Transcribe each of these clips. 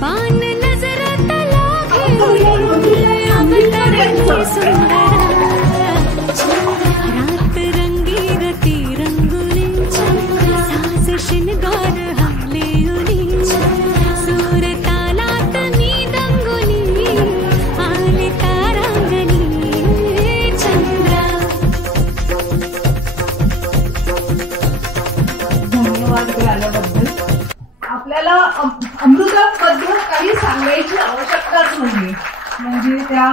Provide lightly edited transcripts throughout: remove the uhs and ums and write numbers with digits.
बान नजरात लागे अवतरले सुंदर रात रंगीरती रंगुली साज शिनगार हाले उली सूर तालात मी दंगुली आले तारांगणी चंद्रा. धन्यवाद आल्याबद्दल. आपल्याला अमृताबद्दल काही सांगायची आवश्यकताच नाहीये. म्हणजे त्या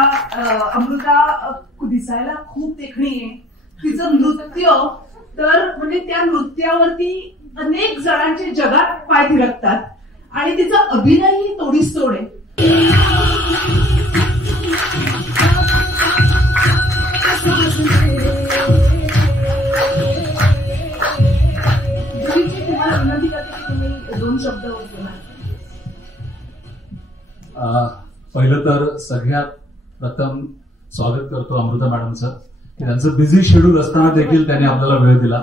अमृता दिसायला खूप देखणी आहे. तिचं नृत्य तर म्हणजे त्या नृत्यावरती अनेक जणांचे जगात पाय थिरकतात आणि तिचा अभिनयही तोडीस तोड आहे. तुम्हाला विनंती करते की तुम्ही 2 शब्द बोला. पहिलं तर सगळ्यात प्रथम स्वागत करतो अमृता मॅडमचं की त्यांचं बिझी शेड्यूल असताना देखील त्यांनी आपल्याला वेळ दिला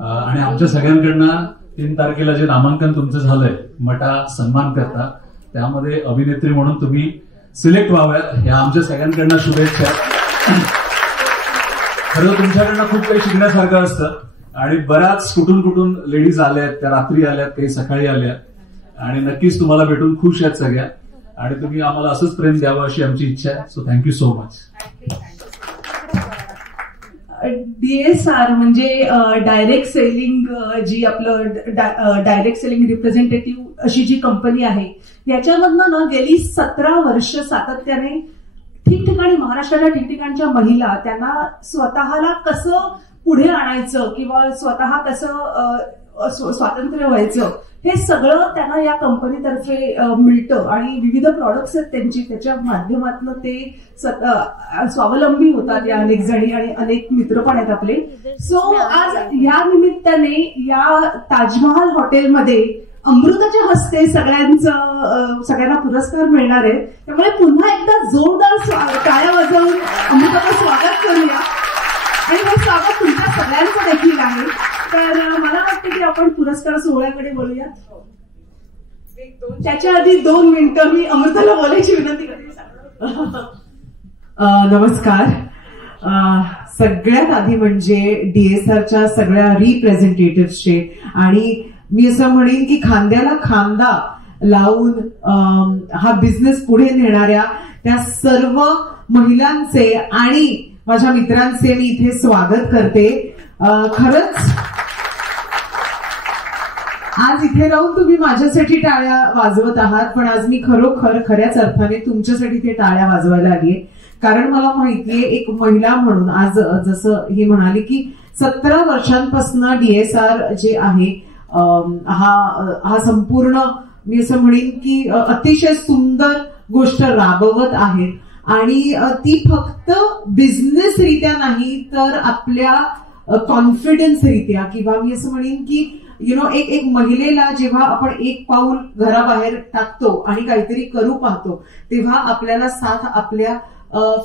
आणि आमच्या सगळ्यांकडनं 3 तारखेला जे नामांकन तुमचं झालंय मटा सन्मान करता त्यामध्ये अभिनेत्री म्हणून तुम्ही सिलेक्ट व्हाव्यात ह्या आमच्या सगळ्यांकडनं शुभेच्छा. खरं तुमच्याकडनं खूप काही शिकण्यासारखं असतं आणि बऱ्याच कुठून लेडीज आल्यात, त्या रात्री आल्यात, काही सकाळी आल्यात आणि नक्कीच तुम्हाला भेटून खुश आहेत सगळ्या आणि तुम्ही आम्हाला असंच प्रेम द्यावं अशी आमची इच्छा आहे. So thank you so much. DSR म्हणजे डायरेक्ट सेलिंग जी आपलं डायरेक्ट सेलिंग रिप्रेझेंटेटिव्ह अशी जी कंपनी आहे याच्यामधनं ना गेली 17 वर्ष सातत्याने ठिकठिकाणी महाराष्ट्राच्या ठिकठिकाणच्या महिला त्यांना स्वतःला कसं पुढे आणायचं किंवा स्वतः कसं स्वातंत्र्य व्हायचं हे सगळं त्यांना या कंपनीतर्फे मिळतं आणि विविध प्रॉडक्ट्स आहेत त्यांची. त्याच्या माध्यमातून ते स्वावलंबी होतात या अनेक जणी आणि अनेक मित्र पण आहेत आपले. सो आज या निमित्ताने या ताजमहाल हॉटेलमध्ये अमृताच्या हस्ते सगळ्यांना पुरस्कार मिळणार आहे. त्यामुळे पुन्हा एकदा जोरदार टाळ्या वाजवून अमृताचं स्वागत करूया आणि हे स्वागत तुमच्या सगळ्यांचं देखील आहे. तर मला वाटतं की आपण पुरस्कार सोहळ्याकडे बोलूया. त्याच्या आधी 2 मिनिटं मी अमृताला बोलायची विनंती करते. नमस्कार. सगळ्यात आधी म्हणजे DSRच्या सगळ्या रिप्रेझेंटेटिव्हचे आणि मी असं म्हणेन की खांद्याला खांदा लावून हा बिझनेस पुढे नेणाऱ्या त्या सर्व महिलांचे आणि माझ्या मित्रांचे मी इथे स्वागत करते. खरंच आज इथे राहून तुम्ही माझ्यासाठी टाळ्या वाजवत आहात पण आज मी खऱ्याच अर्थाने तुमच्यासाठी ते टाळ्या वाजवायला आलीये. कारण मला माहितीये एक महिला म्हणून आज जसं ही म्हणाली की 17 वर्षांपासून DSR जे आहे हा संपूर्ण मी असं म्हणेन की अतिशय सुंदर गोष्ट राबवत आहे आणि ती फक्त बिझनेस रित्या नाही तर आपल्या कॉन्फिडन्स रित्या किंवा मी असं म्हणेन की एक महिलेला जेव्हा आपण एक पाऊल घराबाहेर टाकतो आणि काहीतरी करू पाहतो तेव्हा आपल्याला साथ आपल्या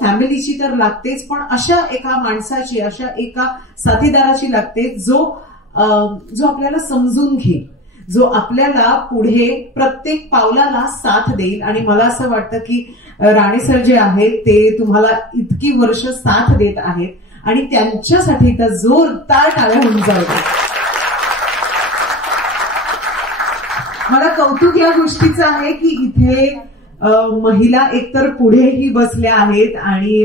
फॅमिलीची तर लागतेच पण अशा एका माणसाची अशा एका साथीदाराची लागते जो आपल्याला समजून घेईल, जो आपल्याला पुढे प्रत्येक पावलाला साथ देईल. आणि मला असं वाटतं की राणे सर जे आहेत ते तुम्हाला इतकी वर्ष साथ देत आहेत आणि त्यांच्यासाठी तर जोरदार टाळ्या होऊन जातात. मला कौतुक या गोष्टीचं आहे की इथे महिला एकतर पुढेही बसल्या आहेत आणि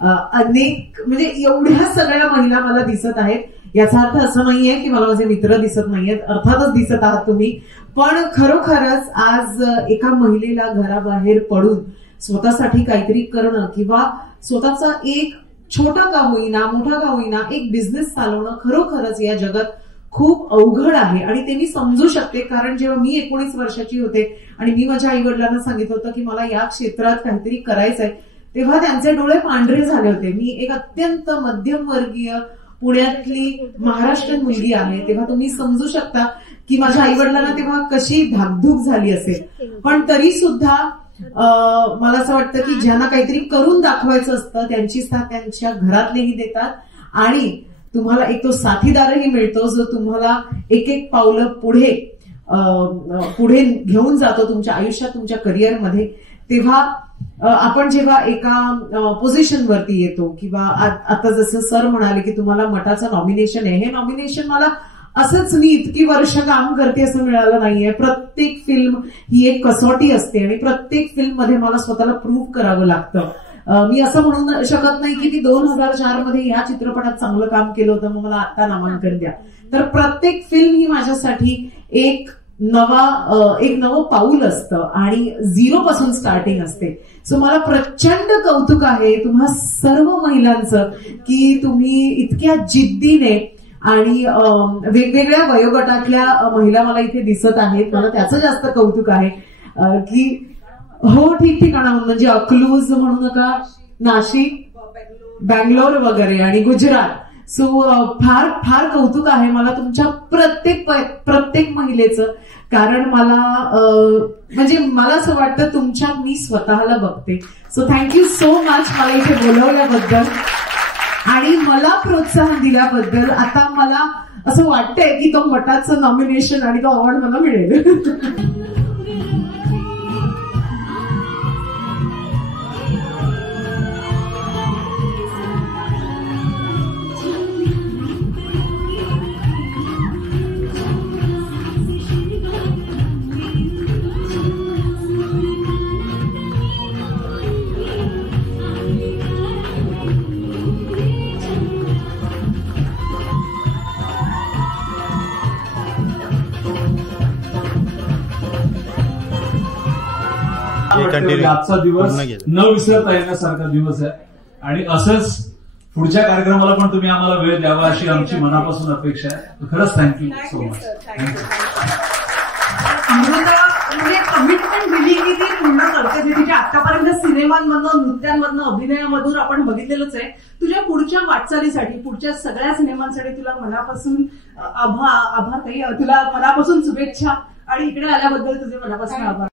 अनेक म्हणजे एवढ्या सगळ्या महिला मला दिसत आहेत. याचा अर्थ असं नाहीये की मला माझे मित्र दिसत नाहीयेत, अर्थातच दिसत आहात तुम्ही. पण खरोखरच आज एका महिलेला घराबाहेर पडून स्वतःसाठी काहीतरी करणं किंवा स्वतःचा एक छोटा का होईना मोठा का होईना एक बिझनेस चालवणं खरोखरच या जगात खूप अवघड आहे आणि ते मी समजू शकते. कारण जेव्हा मी 19 वर्षाची होते आणि मी माझ्या आई वडिलांना सांगितलं होतं की मला या क्षेत्रात काहीतरी करायचंय तेव्हा त्यांचे डोळे पांढरे झाले होते. मी एक अत्यंत मध्यमवर्गीय पुण्यातली महाराष्ट्रीयन मुलगी आहे तेव्हा तुम्ही समजू शकता की माझ्या आई वडिलांना तेव्हा कशी धाकधूक झाली असेल. पण तरी सुद्धा मला असं वाटतं की ज्यांना काहीतरी करून दाखवायचं असतं त्यांची साथ त्यांच्या घरातलेही देतात आणि तुम्हाला एक तो साथीदारही मिळतो जो तुम्हाला एक एक पावलं पुढे पुढे घेऊन जातो तुमच्या आयुष्यात, तुमच्या करिअरमध्ये, तेव्हा आपण जेव्हा एका पोझिशनवरती येतो, किंवा आता जसं सर म्हणाले की तुम्हाला मठाचं नॉमिनेशन आहे, हे नॉमिनेशन मला असंच मी इतकी वर्ष काम करते असं मिळालं नाहीये. प्रत्येक फिल्म ही एक कसोटी असते आणि प्रत्येक फिल्म मध्ये मला स्वतःला प्रूव्ह करावं लागतं. मी असं म्हणू शकत नाही की मी 2004 मध्ये ह्या चित्रपटात चांगलं काम केलं होतं मग मला आता नामांकन द्या. तर प्रत्येक फिल्म ही माझ्यासाठी एक नवं पाऊल असतं आणि 0 पासून स्टार्टिंग असते. सो मला प्रचंड कौतुक आहे तुम्हा सर्व महिलांचं की तुम्ही इतक्या जिद्दीने आणि वेगवेगळ्या वयोगटातल्या महिला मला इथे दिसत आहेत. मला त्याचं जास्त कौतुक आहे की हो ठिकठिकाणाहून, म्हणजे अकलूज म्हणू नका, नाशिक, बँगलोर वगैरे आणि गुजरात. सो फार फार कौतुक आहे मला तुमच्या प्रत्येक महिलेचं. कारण म्हणजे मला असं वाटतं तुमच्यात मी स्वतःला बघते. सो थँक्यू सो मच मला इथे बोलवल्याबद्दल आणि मला प्रोत्साहन दिल्याबद्दल. आता मला असं वाटतंय की तो मठाचं नॉमिनेशन आणि तो अवॉर्ड मला मिळेल. आजचा दिवस न विसरता येण्यासारखा दिवस आहे आणि असंच पुढच्या कार्यक्रमाला पण तुम्ही आम्हाला वेळ द्यावा अशी आमची मनापासून अपेक्षा आहे. खरंच थँक्यू सो मच. म्हणजे कमिटमेंट दिली की ती पूर्ण करते. तिथे आतापर्यंत सिनेमांमधनं, नृत्यांमधनं, अभिनयामधून आपण बघितलेलंच आहे. तुझ्या पुढच्या वाटचालीसाठी, पुढच्या सगळ्या सिनेमांसाठी तुला मनापासून आभार, तुला मनापासून शुभेच्छा आणि इकडे आल्याबद्दल तुझे मनापासून आभार.